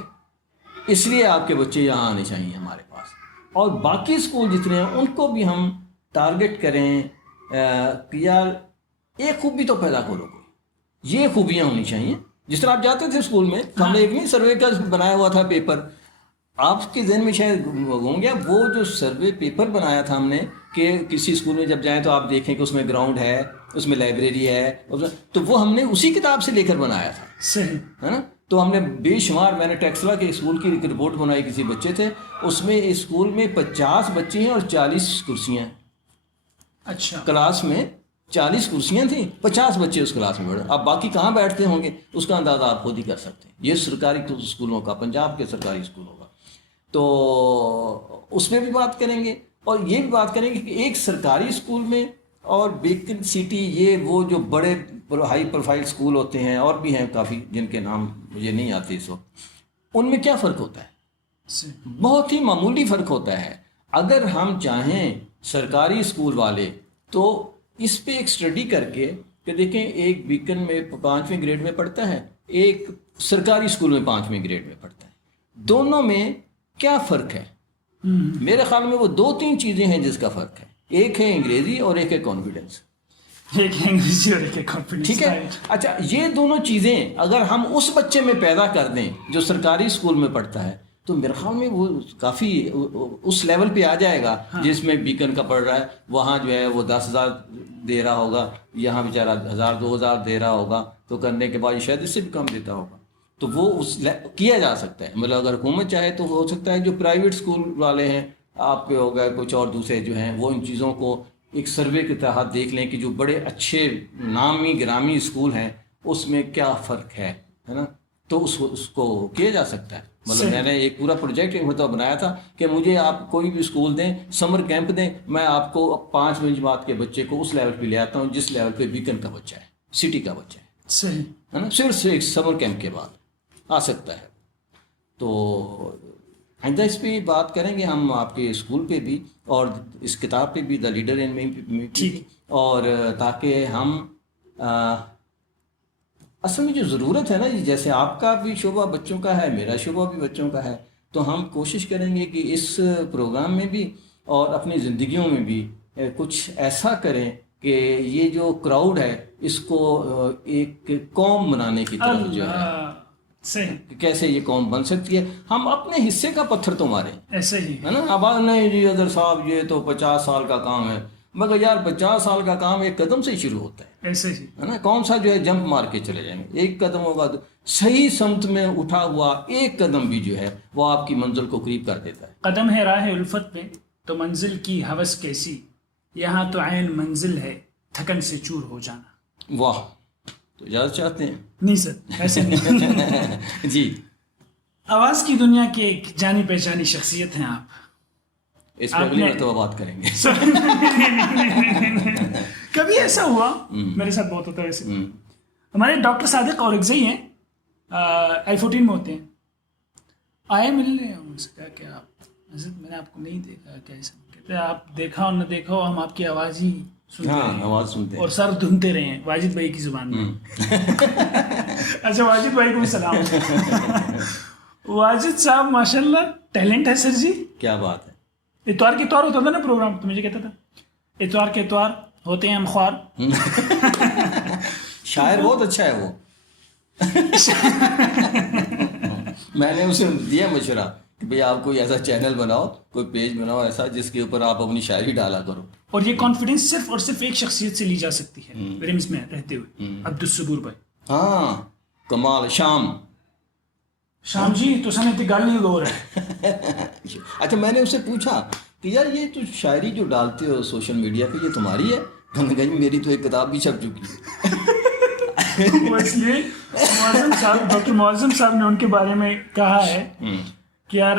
اس لیے آپ کے بچے یہاں آنے چاہیے ہمارے پاس. اور باقی اسکول جتنے ہیں ان کو بھی ہم ٹارگٹ کریں کہ یار ایک خوبی تو پیدا کرو, کوئی یہ خوبیاں ہونی چاہیے. جس طرح آپ جاتے تھے اسکول میں ہم نے ایک نہیں سروے کا بنایا ہوا تھا پیپر, آپ کے ذہن میں شاید ہوں گیا وہ جو سروے پیپر بنایا تھا ہم نے کہ کسی اسکول میں جب جائیں تو آپ دیکھیں کہ اس میں گراؤنڈ ہے, اس میں لائبریری ہے, تو وہ ہم نے اسی کتاب سے لے کر بنایا تھا. صحیح ہے نا. تو ہم نے بے شمار, میں نے ٹیکسلا کے اسکول کی ایک رپورٹ بنائی, کسی بچے تھے اس میں اسکول میں 50 بچے ہیں اور 40 کرسیاں. اچھا کلاس میں 40 کرسیاں تھیں, 50 بچے اس کلاس میں بیٹھے. اب باقی کہاں بیٹھتے ہوں گے اس کا اندازہ آپ خود ہی کر سکتے ہیں. یہ سرکاری اسکولوں کا, پنجاب کے سرکاری اسکولوں کا. تو اس میں بھی بات کریں گے اور یہ بھی بات کریں گے کہ ایک سرکاری اسکول میں اور بیکن سٹی, یہ وہ جو بڑے ہائی پروفائل اسکول ہوتے ہیں اور بھی ہیں کافی جن کے نام مجھے نہیں آتے اس وقت, ان میں کیا فرق ہوتا ہے؟ بہت ہی معمولی فرق ہوتا ہے. اگر ہم چاہیں سرکاری اسکول والے تو اس پہ ایک اسٹڈی کر کے کہ دیکھیں ایک بیکن میں 5ویں گریڈ میں پڑھتا ہے, ایک سرکاری اسکول میں 5ویں گریڈ میں پڑھتا ہے, دونوں میں کیا فرق ہے؟ میرے خیال میں وہ 2-3 چیزیں ہیں جس کا فرق ہے. ایک ہے انگریزی اور ایک ہے کانفیڈنس. ایک انگریزی اور ایک کانفیڈنس. ٹھیک ہے. اچھا یہ دونوں چیزیں اگر ہم اس بچے میں پیدا کر دیں جو سرکاری اسکول میں پڑھتا ہے تو میرے خیال میں وہ کافی اس لیول پہ آ جائے گا جس میں بیکن کا پڑھ رہا ہے. وہاں جو ہے وہ 10,000 دے رہا ہوگا, یہاں بیچارہ 1,000-2,000 دے رہا ہوگا, تو کرنے کے بعد شاید اس سے بھی کم دیتا ہوگا. تو وہ اس کیا جا سکتا ہے. مطلب اگر حکومت چاہے تو ہو سکتا ہے جو پرائیویٹ اسکول والے ہیں آپ کے ہو گئے کچھ اور دوسرے جو ہیں وہ ان چیزوں کو ایک سروے کے تحت دیکھ لیں کہ جو بڑے اچھے نامی گرامی اسکول ہیں اس میں کیا فرق ہے نا. تو اس کو کیا جا سکتا ہے. مطلب میں نے ایک پورا پروجیکٹ بنایا تھا کہ مجھے آپ کوئی بھی اسکول دیں, سمر کیمپ دیں, میں آپ کو 5ویں جماعت کے بچے کو اس لیول پہ لے آتا ہوں جس لیول پہ بیکن کا بچہ ہے, سٹی کا بچہ ہے. صحیح ہے نا. صرف ایک سمر کیمپ کے بعد آ سکتا ہے. تو آئندہ اس پہ بات کریں گے ہم آپ کے اسکول پہ بھی اور اس کتاب پہ بھی, دا لیڈر اینڈ می, اور تاکہ ہم اصل میں جو ضرورت ہے نا جیسے آپ کا بھی شعبہ بچوں کا ہے, میرا شعبہ بھی بچوں کا ہے, تو ہم کوشش کریں گے کہ اس پروگرام میں بھی اور اپنی زندگیوں میں بھی کچھ ایسا کریں کہ یہ جو کراؤڈ ہے اس کو ایک قوم بنانے کی طرف جو ہے صحیح کیسے یہ قوم بن سکتی ہے. ہم اپنے حصے کا پتھر تو ماریں, ایسے ہی ہے نا. اب نہیں جی اظہر صاحب یہ تو 50 سال کا کام ہے, مگر یار 50 سال کا کام ایک قدم سے ہی شروع ہوتا ہے. ایسے ہی ہے نا. کون سا جو ہے جمپ مار کے چلے جائیں گے, ایک قدم ہوگا صحیح سمت میں اٹھا ہوا ایک قدم بھی جو ہے وہ آپ کی منزل کو قریب کر دیتا ہے. قدم ہے راہ الفت میں تو منزل کی ہوس کیسی, یہاں تو عین منزل ہے تھکن سے چور ہو جانا. واہ. تو اجازت چاہتے ہیں؟ نہیں سر ایسے نہیں. جی آواز کی دنیا کے ایک جانی پہچانی شخصیت ہیں آپ. اس پر اگلی مرتبہ بات کریں گے. کبھی ایسا ہوا, میرے ساتھ بہت ہوتا ہے ویسے. ہمارے ڈاکٹر صادق اور اگزئی ہیں, I-14 میں ہوتے ہیں, آئے ملنے ان سے کہا کہ آپ حضرت میں نے آپ کو نہیں دیکھا, کیسا کہتے ہیں آپ دیکھا اور نہ دیکھا ہو, ہم آپ کی آواز ہی سنتے ہیں, آواز سنتے ہیں اور سر دھنتے رہے ہیں واجد بھائی کی زبان میں. اچھا واجد بھائی کو بھی سلام. واجد صاحب ماشاءاللہ ٹیلنٹ ہے سر جی. کیا بات ہے. اتوار کے اتوار ہوتا تھا نا پروگرام, تو مجھے کہتا تھا اتوار کے اتوار ہوتے ہیں ہم خوار. شاعر بہت اچھا ہے وہ. میں نے اسے دیا مشورہ کہ بھئی آپ کوئی ایسا چینل بناؤ، کوئی پیج بناؤ ایسا جس کے اوپر آپ اپنی شاعری ڈالا کرو. اور یہ کانفیڈنس صرف اور صرف ایک شخصیت سے لی جا سکتی ہے ریمز میں رہتے ہوئے، عبدالصبور بھائی. ہاں کمال. شام جی تو سنتی گل نہیں ہو رہا ہے. اچھا میں نے اس سے پوچھا کہ یار یہ تو شاعری جو ڈالتے ہو سوشل میڈیا پہ یہ تمہاری ہے؟ میں نے کہا جی میری تو ایک کتاب بھی چھپ چکی ہے. وہ اس لیے معظم صاحب، ڈاکٹر معظم صاحب نے ان کے بارے میں کہا ہے کہ یار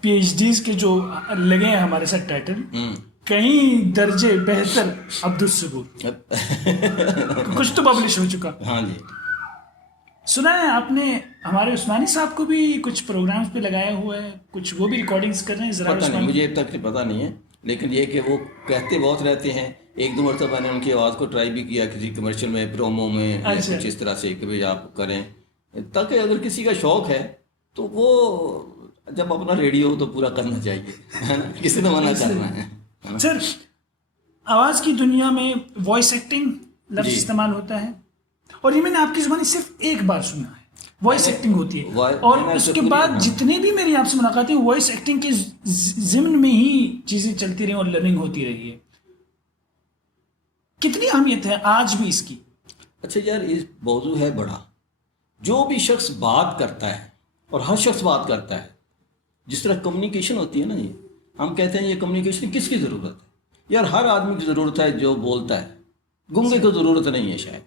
پی ایچ ڈیز کے جو لگے ہیں ہمارے ساتھ ٹائٹل کہیں درجے بہتر عبدالصبور، کچھ تو پبلش ہو چکا. ہاں جی. سنا ہے آپ نے ہمارے عثمانی صاحب کو بھی کچھ پروگرامز پہ لگایا ہوا ہے، کچھ وہ بھی ریکارڈنگز کر رہے ہیں. ذرا پتہ نہیں مجھے اب تک پتہ نہیں ہے، لیکن یہ کہ وہ کہتے بہت رہتے ہیں. ایک دو مرتبہ میں نے ان کی آواز کو ٹرائی بھی کیا کسی کمرشل میں، پرومو میں، کچھ اس طرح سے کہ بھائی آپ کریں، تاکہ اگر کسی کا شوق ہے تو وہ جب اپنا ریڈیو ہو تو پورا کرنا چاہیے، کسی نے منع کرنا ہے. سر آواز کی دنیا میں وائس ایکٹنگ لفظ استعمال ہوتا ہے، اور یہ میں نے آپ کی زبانی صرف ایک بار سنا ہے وائس ایکٹنگ ہوتی ہے، اور اس کے بعد جتنے بھی میری آپ سے ملاقاتیں وائس ایکٹنگ کے ضمن میں ہی چیزیں چلتی رہی اور لرننگ ہوتی رہی ہے. کتنی اہمیت ہے آج بھی اس کی؟ اچھا یار یہ موضوع ہے بڑا. جو بھی شخص بات کرتا ہے، اور ہر شخص بات کرتا ہے، جس طرح کمیونیکیشن ہوتی ہے نا، یہ ہم کہتے ہیں یہ کمیونیکیشن کس کی ضرورت ہے؟ یار ہر آدمی کی ضرورت ہے جو بولتا ہے. گنگے کو ضرورت نہیں ہے شاید،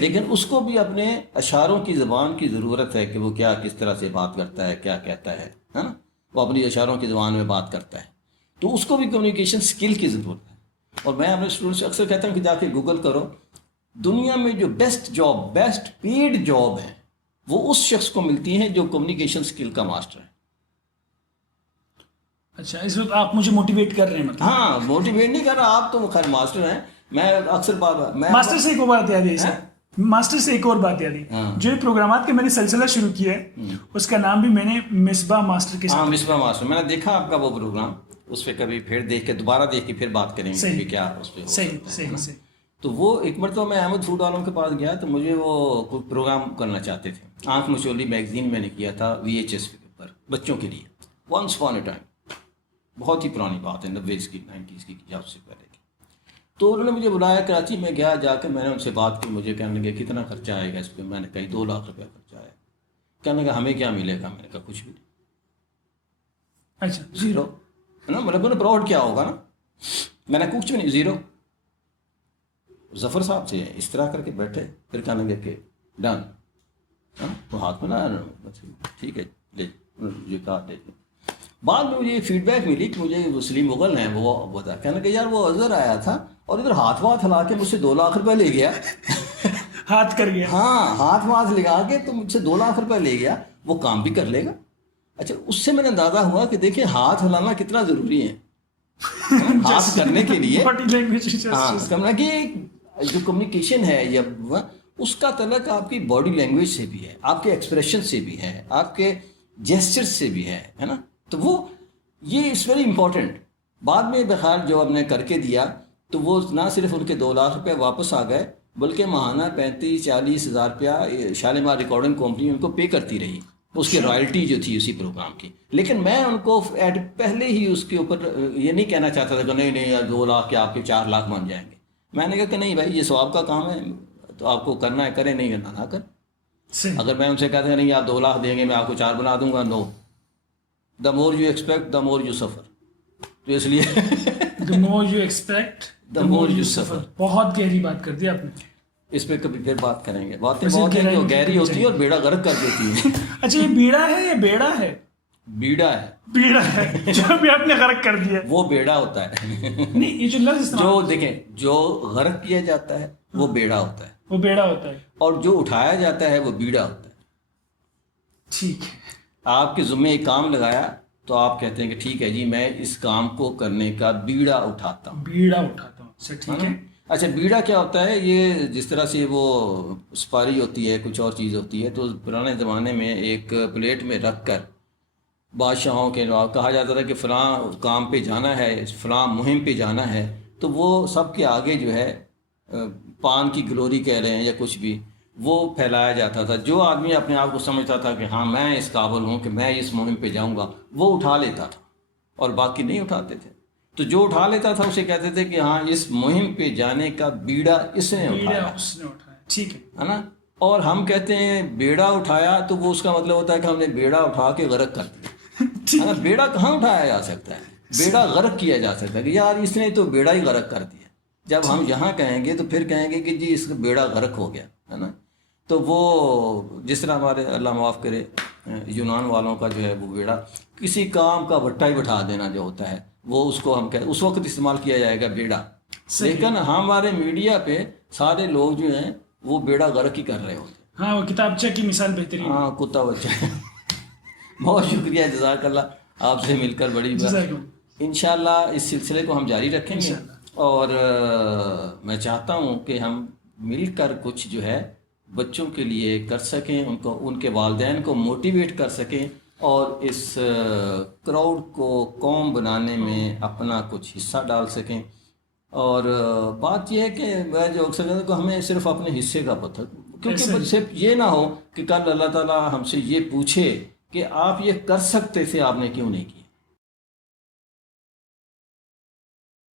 لیکن اس کو بھی اپنے اشاروں کی زبان کی ضرورت ہے کہ وہ کیا کس طرح سے بات کرتا ہے، کیا کہتا ہے نا. وہ اپنی اشاروں کی زبان میں بات کرتا ہے، تو اس کو بھی کمیونیکیشن سکل کی ضرورت ہے. اور میں اپنے اسٹوڈنٹ سے اکثر کہتا ہوں کہ جا کے گوگل کرو، دنیا میں جو بیسٹ پیڈ جاب ہے وہ اس شخص کو ملتی ہیں جو کمیونیکیشن سکل کا ماسٹر ہے. اچھا اس وقت آپ مجھے موٹیویٹ کر رہے ہیں مطلب؟ ہاں موٹیویٹ نہیں کر رہا، آپ تو خیر ماسٹر ہیں. میں اکثر ماسٹر سے ایک اور بات یاد ہے، ماسٹر سے ایک اور بات یاد ہے، جو پروگرامات کے میں نے سلسلہ شروع کیا ہے اس کا نام بھی میں نے مصباح ماسٹر کے ساتھ. ہاں مصباح ماسٹر، میں نے دیکھا آپ کا وہ پروگرام، اس پہ کبھی پھر دیکھ کے دوبارہ دیکھ کے پھر بات کریں گے کہ کیا اس پہ. صحیح. تو وہ ایک مرتبہ میں احمد فوڈ والوں کے پاس گیا تو مجھے وہ کوئی پروگرام کرنا چاہتے تھے. آنکھ مچولی میگزین میں نے کیا تھا VHS کے اوپر بچوں کے لیے، ونس اپون اے ٹائم. بہت ہی پرانی بات ہے، 90s کی 90s کی جب سے پہلے کی. تو انہوں نے مجھے بلایا کراچی میں، گیا جا کے میں نے ان سے بات کی. مجھے کہنے لگے کتنا خرچہ آئے گا اس پہ؟ میں نے کہا 2 لاکھ روپیہ خرچہ آیا. کہنے لگا ہمیں کیا ملے گا؟ میں نے کہا کچھ بھی نہیں. اچھا زیرو ہے نا، مطلب پراؤڈ کیا ہوگا نا. میں نے کچھ بھی نہیں، زیرو. ظفر صاحب سے اس طرح کر کے بیٹھے، پھر کہنے لگے کہ ڈن. وہ ہاتھ میں نہ ٹھیک ہے لے یہ کہا لے. بعد میں مجھے یہ فیڈ بیک ملی کہ مجھے وسلیم مغل ہیں وہ بتا، کہنے کہ یار وہ اظہر آیا تھا اور ادھر ہاتھ ہلا کے مجھ سے 2 لاکھ روپے لے گیا. ہاتھ کر گیا. ہاں ہاتھ لگا کے تو مجھ سے 2 لاکھ روپے لے گیا. وہ کام بھی کر لے گا. اچھا اس سے میں نے اندازہ ہوا کہ دیکھیں ہاتھ ہلانا کتنا ضروری ہے ہاتھ کرنے کے لیے. ہاں کرنا کہ جو کمیونیکیشن ہے یا اس کا تعلق آپ کی باڈی لینگویج سے بھی ہے، آپ کے ایکسپریشن سے بھی ہے، آپ کے جیسچر سے بھی ہے نا. تو وہ یہ از ویری امپورٹنٹ. بعد میں بخار جو ہم نے کر کے دیا تو وہ نہ صرف ان کے 2 لاکھ روپے واپس آ گئے بلکہ ماہانہ 35-40 ہزار روپیہ شالیمار ریکارڈنگ کمپنی ان کو پے کرتی رہی اس کی رائلٹی جو تھی اسی پروگرام کی. لیکن میں ان کو پہلے ہی اس کے اوپر یہ نہیں کہنا چاہتا تھا کہ نہیں 2 لاکھ کے آپ کے 4 لاکھ بن جائیں گے. میں نے کہا کہ نہیں بھائی یہ ثواب کا کام ہے تو آپ کو کرنا ہے کریں، نہیں کرنا نہ کر. اگر میں ان سے کہتا نہیں آپ 2 لاکھ دیں گے میں آپ کو 4 بنا دوں گا، no. The more you expect the more you suffer. تو اس لیے the more you expect the more you suffer. بہت گہری بات کر دی آپ نے. اس پہ کبھی پھر بات کریں گے. باتیں بہت ہیں جو گہری ہوتی ہے اور بیڑا غرق کر دیتی ہے. اچھا یہ بیڑا ہے یا بیڑا ہے؟ بیڑا ہے. بیڑا ہے جو بھی آپ نے غرق کر دیا. وہ بیڑا ہوتا ہے. نہیں یہ جو لفظ جو دیکھیں جو غرق کیا جاتا ہے وہ بیڑا ہوتا ہے. وہ بیڑا ہوتا ہے. اور جو اٹھایا جاتا ہے وہ بیڑا ہوتا ہے. ٹھیک ہے. آپ کے ذمے ایک کام لگایا تو آپ کہتے ہیں کہ ٹھیک ہے جی میں اس کام کو کرنے کا بیڑا اٹھاتا ہوں. بیڑا اٹھاتا ہوں. اچھا ٹھیک ہے. اچھا بیڑا کیا ہوتا ہے؟ یہ جس طرح سے وہ سپاری ہوتی ہے کچھ اور چیز ہوتی ہے تو پرانے زمانے میں ایک پلیٹ میں رکھ کر بادشاہوں کے کہا جاتا تھا کہ فلاں کام پہ جانا ہے، فلاں مہم پہ جانا ہے، تو وہ سب کے آگے جو ہے پان کی گلوری کہہ رہے ہیں یا کچھ بھی وہ پھیلایا جاتا تھا. جو آدمی اپنے آپ کو سمجھتا تھا کہ ہاں میں اس قابل ہوں کہ میں اس مہم پہ جاؤں گا, وہ اٹھا لیتا تھا اور باقی نہیں اٹھاتے تھے. تو جو اٹھا لیتا تھا اسے کہتے تھے کہ ہاں اس مہم پہ جانے کا بیڑا اس نے اٹھایا, اس نے اٹھایا, ٹھیک ہے نا. اور ہم کہتے ہیں بیڑا اٹھایا, تو وہ اس کا مطلب ہوتا ہے کہ ہم نے بیڑا اٹھا کے غرق کر دیا, ہے نا. بیڑا کہاں اٹھایا جا سکتا ہے, بیڑا غرق کیا جا سکتا ہے کہ یار اس نے تو بیڑا ہی غرق کر دیا. جب ہم یہاں کہیں گے تو پھر کہیں گے کہ جی اس کا بیڑا غرق ہو گیا, ہے نا. تو وہ جس طرح ہمارے اللہ معاف کرے یونان والوں کا جو ہے وہ بیڑا, کسی کام کا بھٹا ہی بٹھا دینا جو ہوتا ہے, وہ اس کو ہم اس وقت استعمال کیا جائے گا بیڑا. لیکن ہمارے میڈیا پہ سارے لوگ جو ہیں وہ بیڑا غرق ہی کر رہے ہوتے ہیں. ہاں, وہ کتابچہ کی مثال بہترین. ہاں, کتا بچہ. بہت شکریہ, جزاک اللہ, آپ سے مل کر بڑی بات. انشاءاللہ اس سلسلے کو ہم جاری رکھیں گے, اور میں چاہتا ہوں کہ ہم مل کر کچھ جو ہے بچوں کے لیے کر سکیں, ان کے والدین کو موٹیویٹ کر سکیں, اور اس کراؤڈ کو قوم بنانے میں اپنا کچھ حصہ ڈال سکیں. اور بات یہ ہے کہ میں جو اکثر کہتا ہوں کہ ہمیں صرف اپنے حصے کا پتہ, کیونکہ صرف یہ نہ ہو کہ کل اللہ تعالیٰ ہم سے یہ پوچھے کہ آپ یہ کر سکتے تھے, آپ نے کیوں نہیں کیا.